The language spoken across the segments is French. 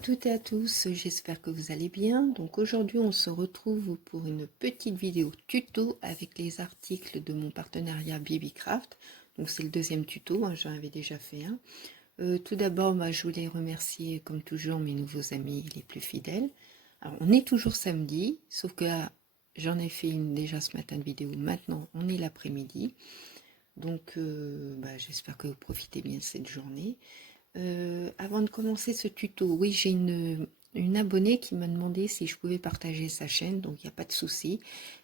toutes et à tous, j'espère que vous allez bien. Donc aujourd'hui on se retrouve pour une petite vidéo tuto avec les articles de mon partenariat Babycraft. Donc c'est le deuxième tuto, hein, j'en avais déjà fait un. Tout d'abord, je voulais remercier comme toujours mes nouveaux amis les plus fidèles. Alors on est toujours samedi, sauf que là j'en ai fait une déjà ce matin de vidéo, maintenant on est l'après-midi. Donc j'espère que vous profitez bien de cette journée. Avant de commencer ce tuto, oui, j'ai une abonnée qui m'a demandé si je pouvais partager sa chaîne, donc il n'y a pas de souci.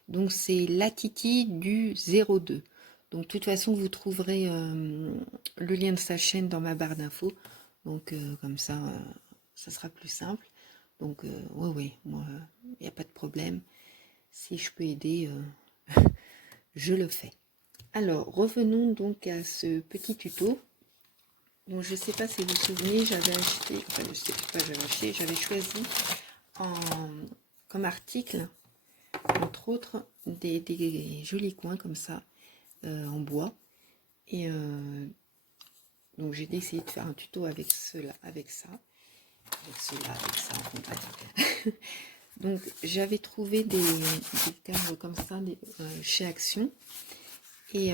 Donc c'est la Titi du 02. Donc de toute façon, vous trouverez le lien de sa chaîne dans ma barre d'infos. Donc comme ça sera plus simple. Donc oui, moi, il n'y a pas de problème. Si je peux aider, je le fais. Alors, revenons donc à ce petit tuto. Bon, je ne sais pas si vous vous souvenez, j'avais acheté, enfin je sais pas, j'avais choisi comme article, entre autres, des jolis coins comme ça, en bois. Et donc j'ai décidé de faire un tuto avec cela, avec ça, en fait. Donc j'avais trouvé des cadres comme ça chez Action. Et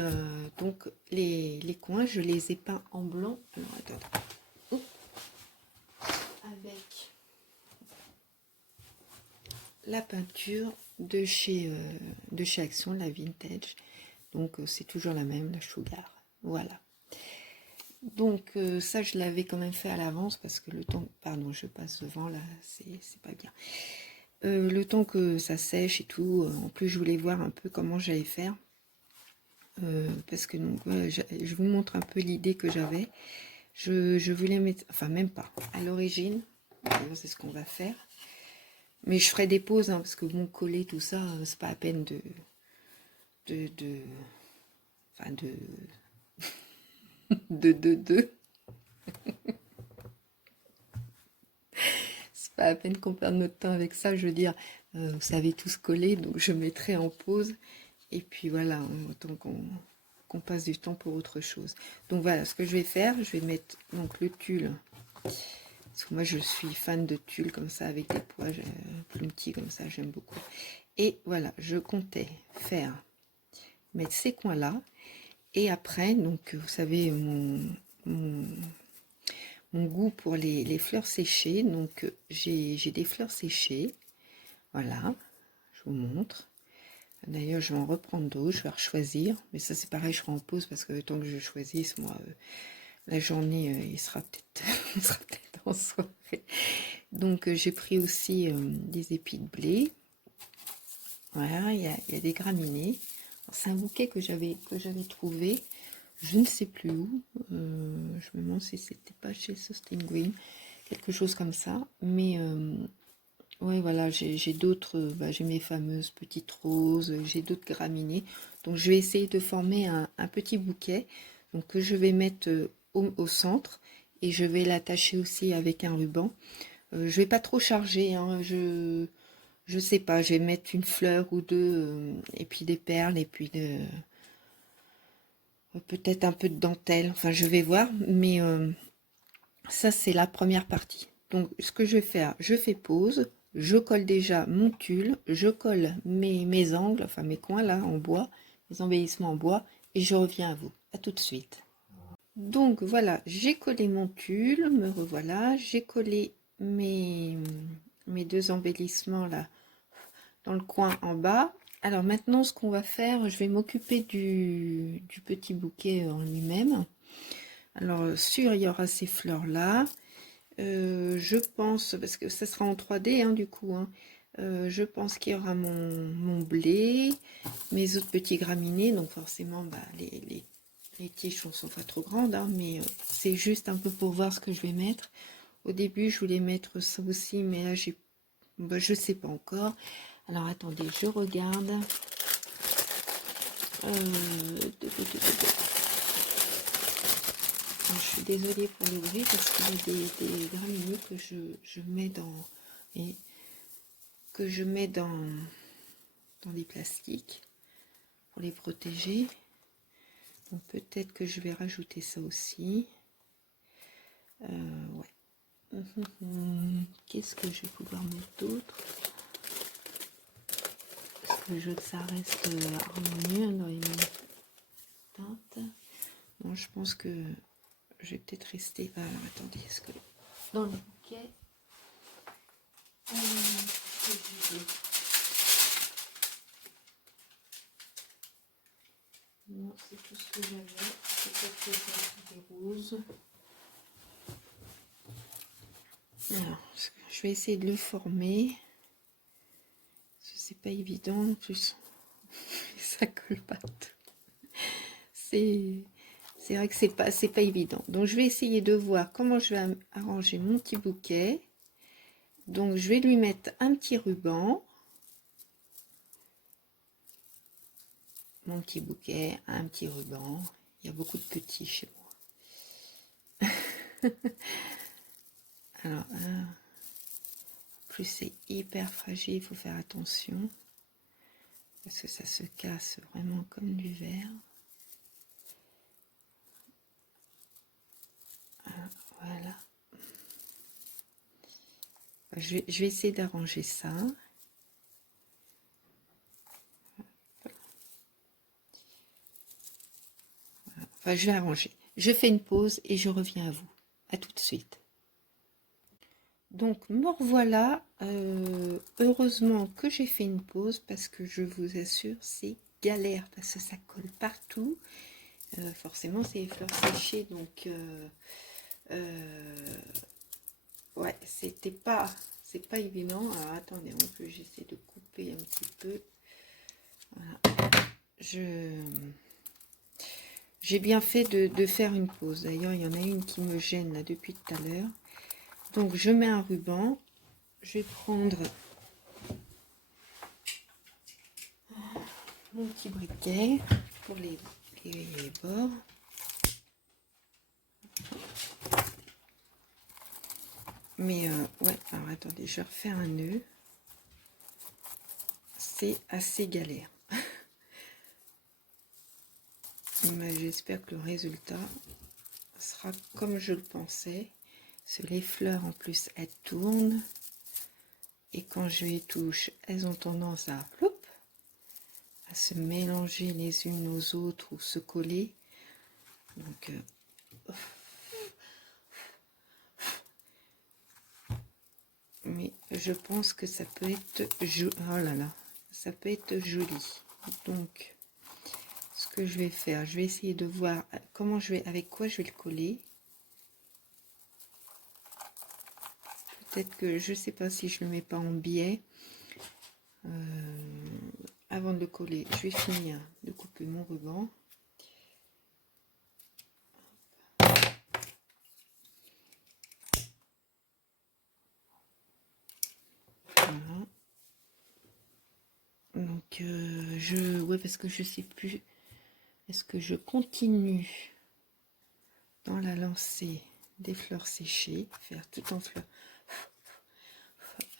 donc les coins, je les ai peints en blanc. Alors attendez. Avec la peinture de chez Action, la Vintage. Donc c'est toujours la même, la Sugar. Voilà. Donc ça, je l'avais quand même fait à l'avance parce que le temps... Pardon, je passe devant là, c'est pas bien. Le temps que ça sèche et tout, en plus je voulais voir un peu comment j'allais faire. Parce que donc, je vous montre un peu l'idée que j'avais. Je voulais mettre... Enfin, même pas. À l'origine, c'est ce qu'on va faire. Mais je ferai des pauses, hein, parce que bon, coller tout ça, c'est pas à peine enfin c'est pas à peine qu'on perde notre temps avec ça, je veux dire, vous savez tous coller, donc je mettrai en pause, et puis voilà, autant qu'on passe du temps pour autre chose. Donc voilà, ce que je vais faire, je vais mettre donc le tulle, parce que moi je suis fan de tulle comme ça, avec des pois plus petits comme ça, j'aime beaucoup. Et voilà, je comptais mettre ces coins là, et après, donc vous savez, mon goût pour les fleurs séchées, donc j'ai des fleurs séchées, voilà, je vous montre. D'ailleurs, je vais en reprendre d'autres, je vais choisir, mais ça c'est pareil, je ferai en pause parce que le temps que je choisisse, moi, la journée, il sera peut-être en soirée. Donc j'ai pris aussi des épis de blé, voilà, il y a des graminées. C'est un bouquet que j'avais trouvé, je ne sais plus où, je me demande si c'était pas chez Sustain Green, quelque chose comme ça, mais ouais, voilà, j'ai d'autres, j'ai mes fameuses petites roses, j'ai d'autres graminées, donc je vais essayer de former un petit bouquet, donc que je vais mettre au centre, et je vais l'attacher aussi avec un ruban. Je vais pas trop charger, hein, je sais pas, je vais mettre une fleur ou deux, et puis des perles, et puis peut-être un peu de dentelle, enfin je vais voir, mais ça c'est la première partie. Donc ce que je vais faire, je fais pause, je colle déjà mon tulle, je colle mes angles, enfin mes coins là en bois, mes embellissements en bois, et je reviens à vous. À tout de suite. Donc voilà, j'ai collé mon tulle, me revoilà, j'ai collé mes deux embellissements là dans le coin en bas. Alors maintenant ce qu'on va faire, je vais m'occuper du petit bouquet en lui-même. Alors sûr, il y aura ces fleurs là. Je pense, parce que ça sera en 3D du coup, hein, je pense qu'il y aura mon blé, mes autres petits graminées, donc forcément les tiges ne sont pas trop grandes, hein, mais c'est juste un peu pour voir ce que je vais mettre. Au début je voulais mettre ça aussi, mais là je sais pas encore. Alors attendez, je regarde. Je suis désolée pour le bruit parce qu'il y a des graminées que je mets dans des plastiques pour les protéger. Donc peut-être que je vais rajouter ça aussi. Ouais. Qu'est-ce que je vais pouvoir mettre d'autre? Parce que je veux que ça reste harmonieux dans les mêmes teintes. Non, je pense que je vais peut-être rester... Alors, attendez, est-ce que... Dans le bouquet... Non, c'est tout ce que j'avais. Peut-être que j'ai des roses. Alors, je vais essayer de le former. C'est pas évident en plus. Ça colle pas tout. C'est vrai que c'est pas évident. Donc je vais essayer de voir comment je vais arranger mon petit bouquet. Donc je vais lui mettre un petit ruban. Mon petit bouquet, un petit ruban. Il y a beaucoup de petits chez moi. Alors, en plus c'est hyper fragile, il faut faire attention. Parce que ça se casse vraiment comme du verre. Voilà. Je vais essayer d'arranger ça. Enfin, je vais arranger. Je fais une pause et je reviens à vous. À tout de suite. Donc, me revoilà. Heureusement que j'ai fait une pause parce que je vous assure, c'est galère parce que ça colle partout. Forcément, c'est les fleurs séchées. Donc, ouais, c'est pas évident. Alors, attendez, on peut j'essaie de couper un petit peu. Voilà. J'ai bien fait de faire une pause. D'ailleurs, il y en a une qui me gêne là depuis tout à l'heure. Donc, je mets un ruban. Je vais prendre mon petit briquet pour les bords. Mais, ouais, alors attendez, je vais refaire un nœud. C'est assez galère. Mais j'espère que le résultat sera comme je le pensais. Parce que les fleurs, en plus, elles tournent. Et quand je les touche, elles ont tendance à se mélanger les unes aux autres ou se coller. Donc, mais je pense que ça peut être oh là là, ça peut être joli. Donc, ce que je vais faire, je vais essayer de voir comment avec quoi je vais le coller. Peut-être que je sais pas si je le mets pas en biais. Avant de le coller, je vais finir de couper mon ruban. Voilà. Donc ouais, parce que je sais plus, est-ce que je continue dans la lancée des fleurs séchées, faire tout en fleurs.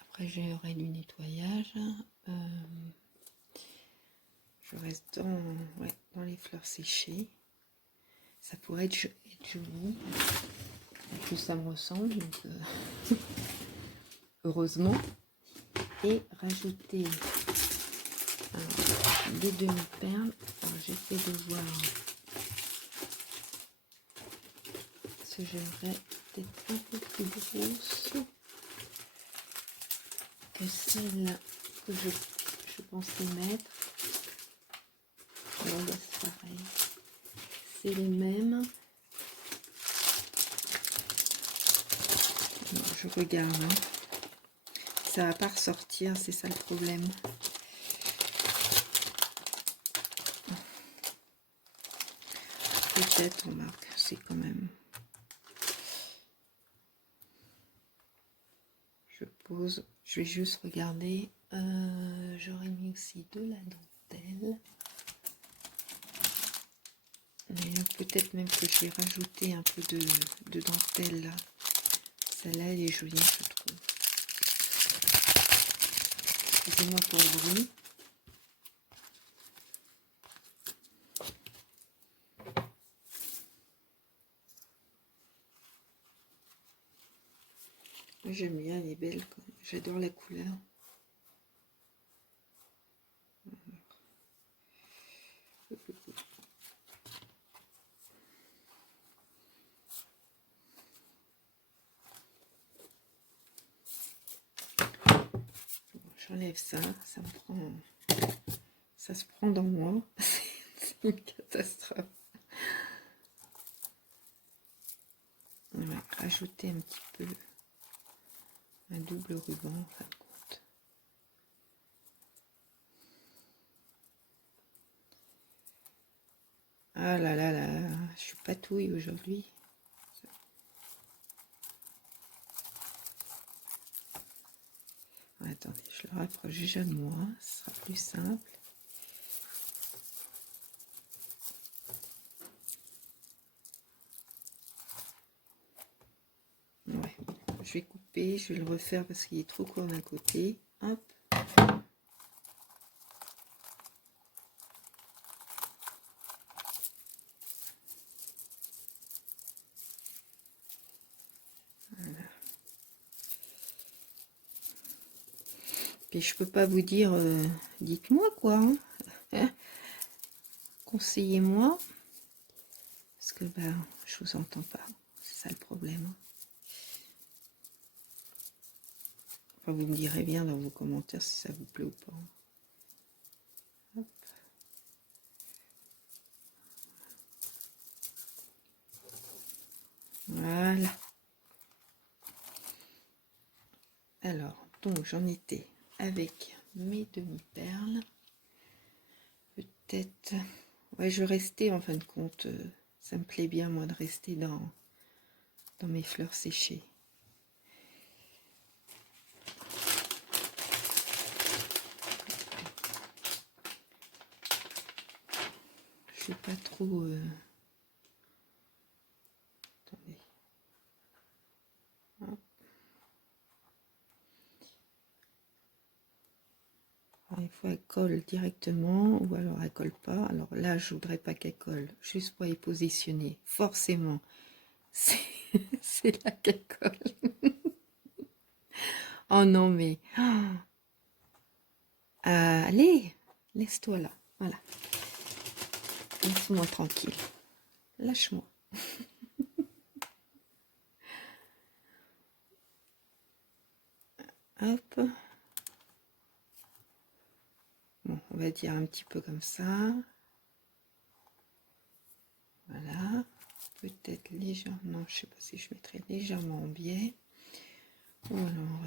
Après j'aurai du nettoyage. Je reste dans les fleurs séchées. Ça pourrait être joli. En plus ça me ressemble, donc heureusement. Et rajouter des demi-perles. Alors j'essaie de voir si j'aimerais peut-être un peu plus grosse que celle que je pensais mettre. Bon, bah, c'est pareil. C'est les mêmes. Non, je regarde. Hein. Ça va pas ressortir, c'est ça le problème. Peut-être, remarque, c'est quand même. Je pose, je vais juste regarder. J'aurais mis aussi de la dentelle. Mais peut-être même que je vais rajouter un peu de dentelle là. Celle-là, elle est jolie, je trouve. Excusez-moi pour le bruit. J'aime bien, elle est belle. J'adore la couleur. J'enlève ça, ça se prend dans moi. C'est une catastrophe. On va rajouter un petit peu un double ruban en fin de compte. Ah là là là, je suis patouille aujourd'hui. Attendez, je le rapproche déjà de moi, ce sera plus simple. Ouais, je vais couper, je vais le refaire parce qu'il est trop court d'un côté. Hop. Voilà. Puis je peux pas vous dire, dites-moi quoi, hein. Conseillez-moi, parce que ben, je vous entends pas, c'est ça le problème. Enfin, vous me direz bien dans vos commentaires si ça vous plaît ou pas. Hop. Voilà. Alors, donc j'en étais avec mes demi-perles. Peut-être... Ouais, je restais en fin de compte. Ça me plaît bien, moi, de rester dans mes fleurs séchées. Je sais pas trop... Attendez. Hop. Alors, il faut qu'elle colle directement, ou alors elle colle pas. Alors là, je voudrais pas qu'elle colle, juste pour y positionner. Forcément, c'est là qu'elle colle. Oh non, mais... allez, laisse-toi là. Voilà. Laisse-moi tranquille. Lâche-moi. Hop. Bon, on va dire un petit peu comme ça. Voilà. Peut-être légèrement, je sais pas si je mettrai légèrement en biais. Ou alors,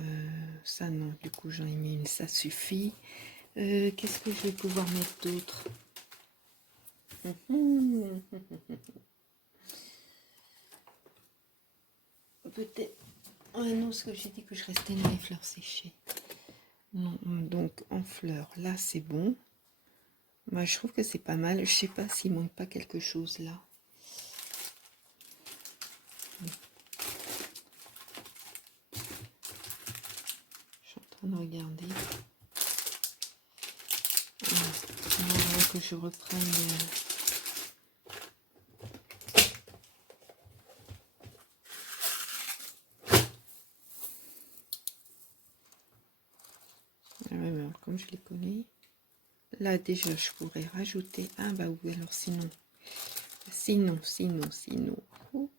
ça non, du coup j'en ai mis une, ça suffit. Qu'est-ce que je vais pouvoir mettre d'autre? Peut-être... Oh non, parce que j'ai dit que je restais dans les fleurs séchées. Non, donc en fleurs, là c'est bon. Moi je trouve que c'est pas mal. Je sais pas s'il manque pas quelque chose là. Je suis en train de regarder. Voilà, que je reprenne... comme je les connais, là déjà je pourrais rajouter un, bah oui, alors sinon, hop,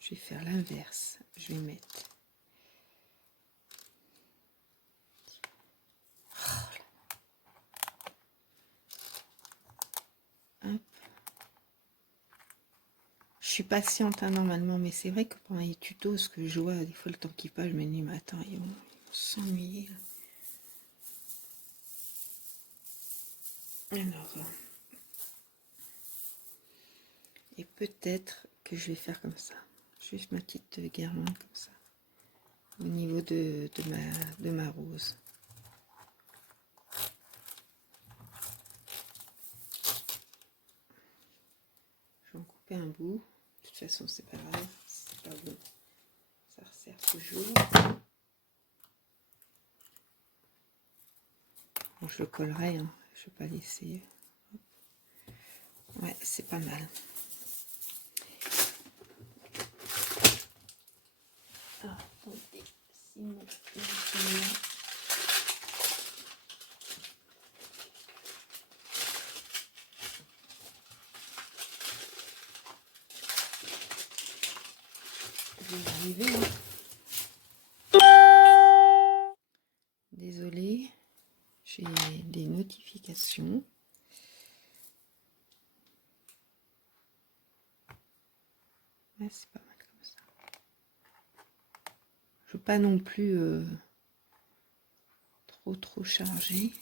je vais faire l'inverse, je vais mettre hop. Je suis patiente hein, normalement, mais c'est vrai que pendant les tutos, ce que je vois, des fois le temps qui passe, je me dis, mais attends, ils vont s'ennuyer. Alors, et peut-être que je vais faire comme ça, juste ma petite guirlande comme ça, au niveau de ma rose. Je vais en couper un bout, de toute façon c'est pas grave, c'est pas bon, ça resserre toujours. Bon, je le collerai, hein. Je vais pas laisser. Ouais, c'est pas mal. Hop. ici mon renseignement. Je vais y arriver, hein. Désolée, j'ai des notifications. Ouais, c'est pas mal comme ça. Je veux pas non plus trop chargé.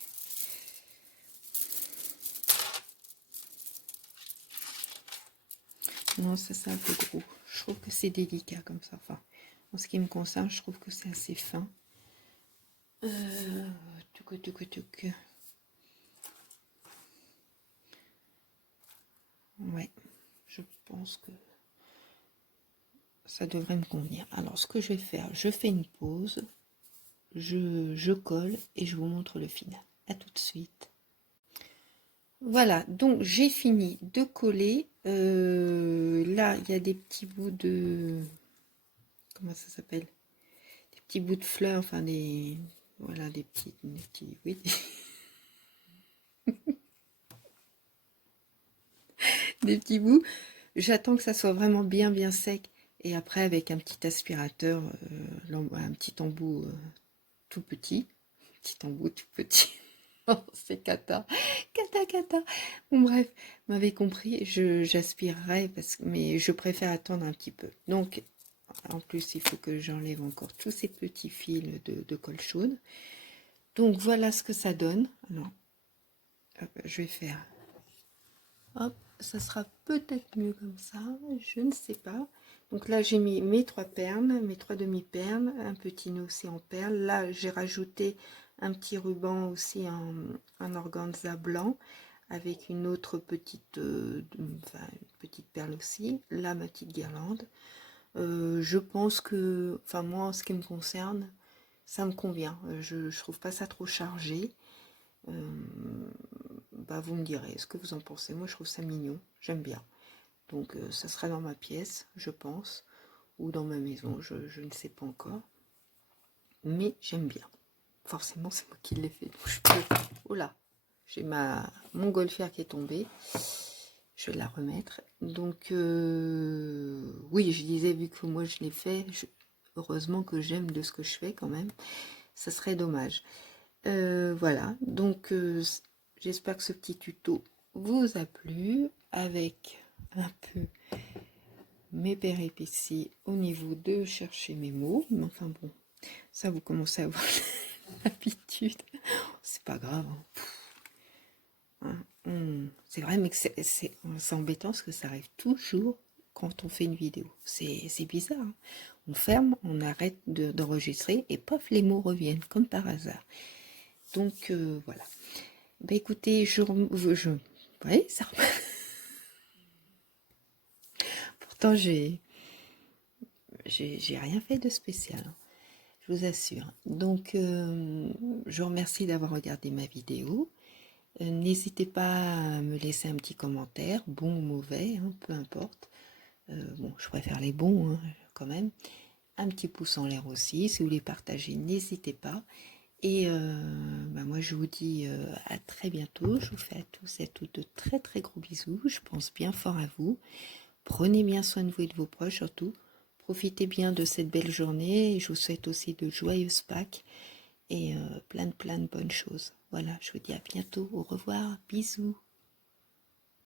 Non, ça c'est un peu gros. Je trouve que c'est délicat comme ça. Enfin, en ce qui me concerne, je trouve que c'est assez fin. Tuc. Ouais, je pense que ça devrait me convenir. Alors, ce que je vais faire, je fais une pause, je colle et je vous montre le final. À tout de suite. Voilà, donc j'ai fini de coller. Là, il y a des petits bouts de... Comment ça s'appelle? Des petits bouts de fleurs, enfin des... Voilà, des petits oui. Des petits bouts. J'attends que ça soit vraiment bien sec. Et après, avec un petit aspirateur, un petit embout tout petit. Petit embout tout petit. Oh, c'est cata. Cata. Bon, bref, vous m'avez compris, j'aspirerai, mais je préfère attendre un petit peu. Donc, en plus, il faut que j'enlève encore tous ces petits fils de colle chaude. Donc, voilà ce que ça donne. Alors, hop, je vais faire... Hop, ça sera peut-être mieux comme ça, je ne sais pas. Donc là, j'ai mis mes 3 perles, mes 3 demi-perles, un petit nœud aussi en perles. Là, j'ai rajouté un petit ruban aussi en organza blanc avec une autre petite, enfin, une petite perle aussi. Là, ma petite guirlande. Je pense que, enfin moi, en ce qui me concerne, ça me convient. Je trouve pas ça trop chargé. Bah, vous me direz ce que vous en pensez. Moi, je trouve ça mignon. J'aime bien. Donc, ça sera dans ma pièce, je pense, ou dans ma maison. Je ne sais pas encore. Mais j'aime bien. Forcément, c'est moi qui l'ai fait. Donc je peux... Oh là, j'ai ma montgolfière qui est tombée. Je vais la remettre. Donc, oui, je disais, vu que moi je l'ai fait, heureusement que j'aime de ce que je fais quand même. Ça serait dommage. Voilà, donc j'espère que ce petit tuto vous a plu avec un peu mes péripéties au niveau de chercher mes mots. Mais enfin bon, ça vous commencez à avoir l'habitude. C'est pas grave. C'est vrai, mais c'est embêtant parce que ça arrive toujours quand on fait une vidéo. C'est bizarre. Hein. On ferme, on arrête d'enregistrer et paf, les mots reviennent comme par hasard. Donc voilà. Bah écoutez, ouais, ça. Pourtant, j'ai rien fait de spécial, hein, je vous assure. Donc, je vous remercie d'avoir regardé ma vidéo. N'hésitez pas à me laisser un petit commentaire, bon ou mauvais, hein, peu importe. Bon, je préfère les bons, hein, quand même. Un petit pouce en l'air aussi, si vous voulez partager, n'hésitez pas. Et bah moi, je vous dis à très bientôt. Je vous fais à tous et à toutes de très gros bisous. Je pense bien fort à vous. Prenez bien soin de vous et de vos proches surtout. Profitez bien de cette belle journée. Et je vous souhaite aussi de joyeuses Pâques et plein de bonnes choses. Voilà, je vous dis à bientôt. Au revoir. Bisous.